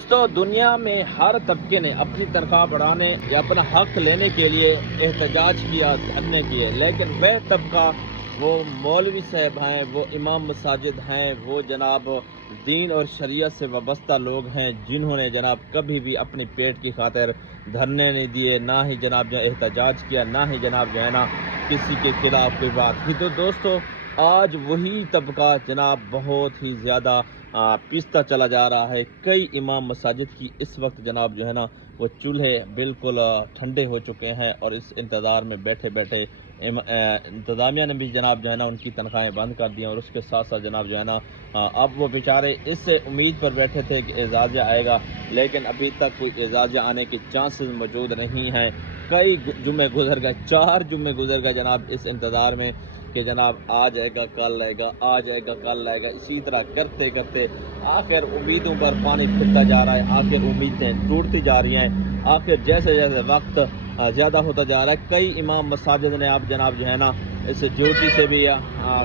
دوستو دنیا میں ہر طبقے نے اپنی تنخواہ بڑھانے یا اپنا حق لینے کے لیے احتجاج کیا، دھرنے کیے، لیکن وہ طبقہ، وہ مولوی صاحب ہیں، وہ امام مساجد ہیں، وہ جناب دین اور شریعت سے وابستہ لوگ ہیں، جنہوں نے جناب کبھی بھی اپنے پیٹ کی خاطر دھرنے نہیں دیے، نہ ہی جناب جو احتجاج کیا، نہ ہی جناب جو ہے نا کسی کے خلاف کوئی بات کی۔ تو دوستو آج وہی طبقہ جناب بہت ہی زیادہ پیستا چلا جا رہا ہے۔ کئی امام مساجد کی اس وقت جناب جو ہے نا وہ چولہے بالکل ٹھنڈے ہو چکے ہیں، اور اس انتظار میں بیٹھے بیٹھے انتظامیہ نے بھی جناب جو ہے نا ان کی تنخواہیں بند کر دی ہیں، اور اس کے ساتھ ساتھ جناب جو ہے نا اب وہ بیچارے اس امید پر بیٹھے تھے کہ اعزازیہ آئے گا، لیکن ابھی تک کوئی اعزازیہ آنے کے چانسز موجود نہیں ہیں۔ کئی جمعے گزر گئے، 4 جمعے گزر گئے جناب اس انتظار میں کہ جناب آ جائے گا، کل آئے گا، آ جائے گا، کل آئے گا، اسی طرح کرتے کرتے آخر امیدوں پر پانی پھرتا جا رہا ہے، آخر امیدیں ٹوٹتی جا رہی ہیں، آخر جیسے جیسے وقت زیادہ ہوتا جا رہا ہے کئی امام مساجد نے اب جناب جو ہے نا اس ڈیوٹی سے بھی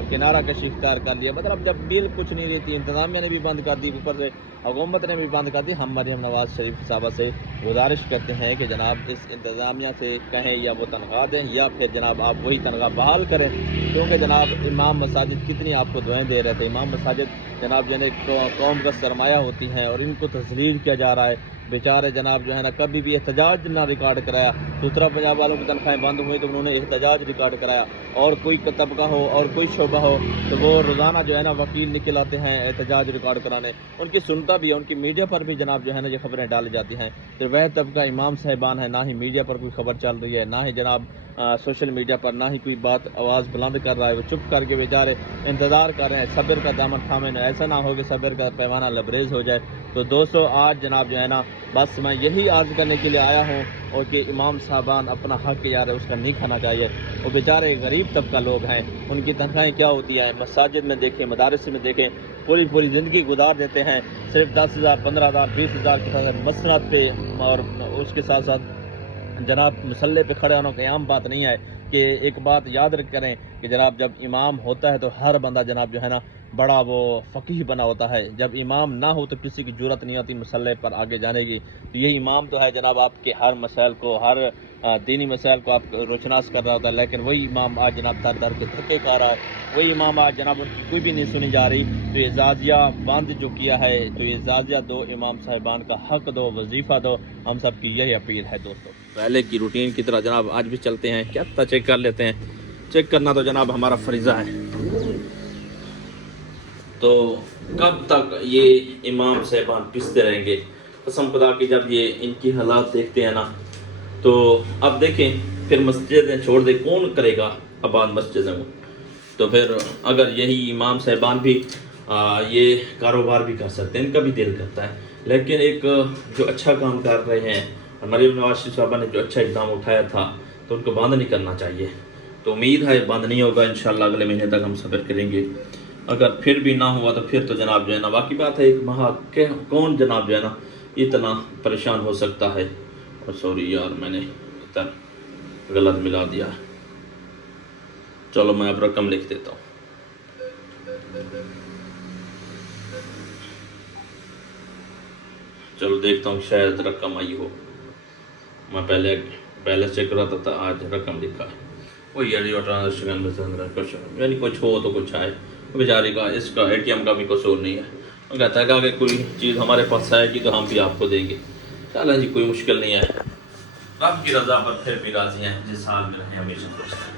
کنارہ کشی اختیار کر لیا۔ مطلب جب بل کچھ نہیں رہتی، انتظامیہ نے بھی بند کر دی، اوپر سے حکومت نے بھی بند کر دی۔ ہم مریم نواز شریف صاحبہ سے گزارش کرتے ہیں کہ جناب اس انتظامیہ سے کہیں یا وہ تنخواہ دیں، یا پھر جناب آپ وہی تنخواہ بحال کریں، کیونکہ جناب امام مساجد کتنی آپ کو دعائیں دے رہے تھے۔ امام مساجد جناب جو ہے قوم کا سرمایہ ہوتی ہیں، اور ان کو تذلیل کیا جا رہا ہے۔ بیچارے جناب جو ہے نا کبھی بھی احتجاج نہ ریکارڈ کرایا، اترا پنجاب والوں کی تنخواہیں بند ہوئی تو انہوں نے احتجاج ریکارڈ کرایا، اور کوئی طبقہ ہو اور کوئی شعبہ ہو تو وہ روزانہ جو ہے نا وکیل نکل آتے ہیں احتجاج ریکارڈ کرانے، ان کی سنتا بھی ہے، ان کی میڈیا پر بھی جناب جو ہے نا یہ خبریں ڈالی جاتی ہیں۔ تو وہ طبقہ امام صاحبان ہے، نہ ہی میڈیا پر کوئی خبر چل رہی ہے، نہ ہی جناب سوشل میڈیا پر نہ ہی کوئی بات آواز بلند کر رہا ہے، وہ چپ کر کے بیچارے انتظار کر رہے ہیں۔ صبر کا دامن تھامے، ایسا نہ ہو کہ صبر کا پیمانہ لبریز ہو جائے۔ تو دوستو آج جناب جو ہے نا بس میں یہی عرض کرنے کے لیے آیا ہوں، اور کہ امام صاحبان اپنا حق یار اس کا نہیں کھانا چاہیے۔ وہ بیچارے غریب طبقہ لوگ ہیں، ان کی تنخواہیں کیا ہوتی ہیں، مساجد میں دیکھیں، مدارس میں دیکھیں، پوری زندگی گزار دیتے ہیں صرف 10,000 15,000 20,000 کے مسند پہ، اور اس کے ساتھ ساتھ جناب مسلح پہ کھڑے ہونا کوئی عام بات نہیں ہے۔ کہ ایک بات یاد کریں کہ جناب جب امام ہوتا ہے تو ہر بندہ جناب جو ہے نا بڑا وہ فقیہ بنا ہوتا ہے، جب امام نہ ہو تو کسی کی جرت نہیں ہوتی مسلح پر آگے جانے کی۔ تو یہ امام تو ہے جناب آپ کے ہر مسائل کو، ہر دینی مسائل کو آپ روشناس کر رہا ہوتا ہے، لیکن وہی امام آج جناب در کے دھکے کھا رہا ہے، وہی امام آج جناب ان کی کوئی بھی نہیں سنی جا رہی۔ تو اعزازیہ بند جو کیا ہے، تو اعزازیہ دو، امام صاحبان کا حق دو، وظیفہ دو، ہم سب کی یہی اپیل ہے دوستو۔ پہلے کی روٹین کی طرح جناب آج بھی چلتے ہیں، کیا پتہ چیک کر لیتے ہیں، چیک کرنا تو جناب ہمارا فریضہ ہے۔ تو کب تک یہ امام صاحبان پستے رہیں گے؟ قسم خدا کی جب یہ ان کی حالات دیکھتے ہیں نا، تو اب دیکھیں پھر مسجدیں چھوڑ دے، کون کرے گا آباد مسجدیں کو؟ تو پھر اگر یہی امام صاحبان بھی یہ کاروبار بھی کر سکتے ہیں، ان کا بھی دل کرتا ہے، لیکن ایک جو اچھا کام کر رہے ہیں، مریم نواز شریف صاحبہ نے جو اچھا اقدام اٹھایا تھا تو ان کو بند نہیں کرنا چاہیے۔ تو امید ہے بند نہیں ہوگا، انشاءاللہ اگلے مہینے تک ہم صبر کریں گے۔ اگر پھر بھی نہ ہوا تو پھر تو جناب جو ہے نا واقعی بات ہے، ایک ماہ کون جناب جو ہے نا اتنا پریشان ہو سکتا ہے۔ اور سوری یار میں نے ادھر غلط ملا دیا، چلو میں اب رقم لکھ دیتا ہوں۔ چلو دیکھتا ہوں شاید رقم آئی ہو، میں پہلے چیک کر رہا تھا، آج رقم لکھا ہے۔ وہ یعنی یعنی کچھ ہو تو کچھ آئے، بیچارے کا اس کا اے ٹی ایم کا بھی قصور نہیں ہے، وہ کہتا ہے کہ کوئی چیز ہمارے پاس آئے گی تو ہم بھی آپ کو دیں گے۔ چلیں جی کوئی مشکل نہیں ہے، رب کی رضا پر پھر بھی راضی ہیں، جس حال میں رہیں ہمیشہ خوش ہیں۔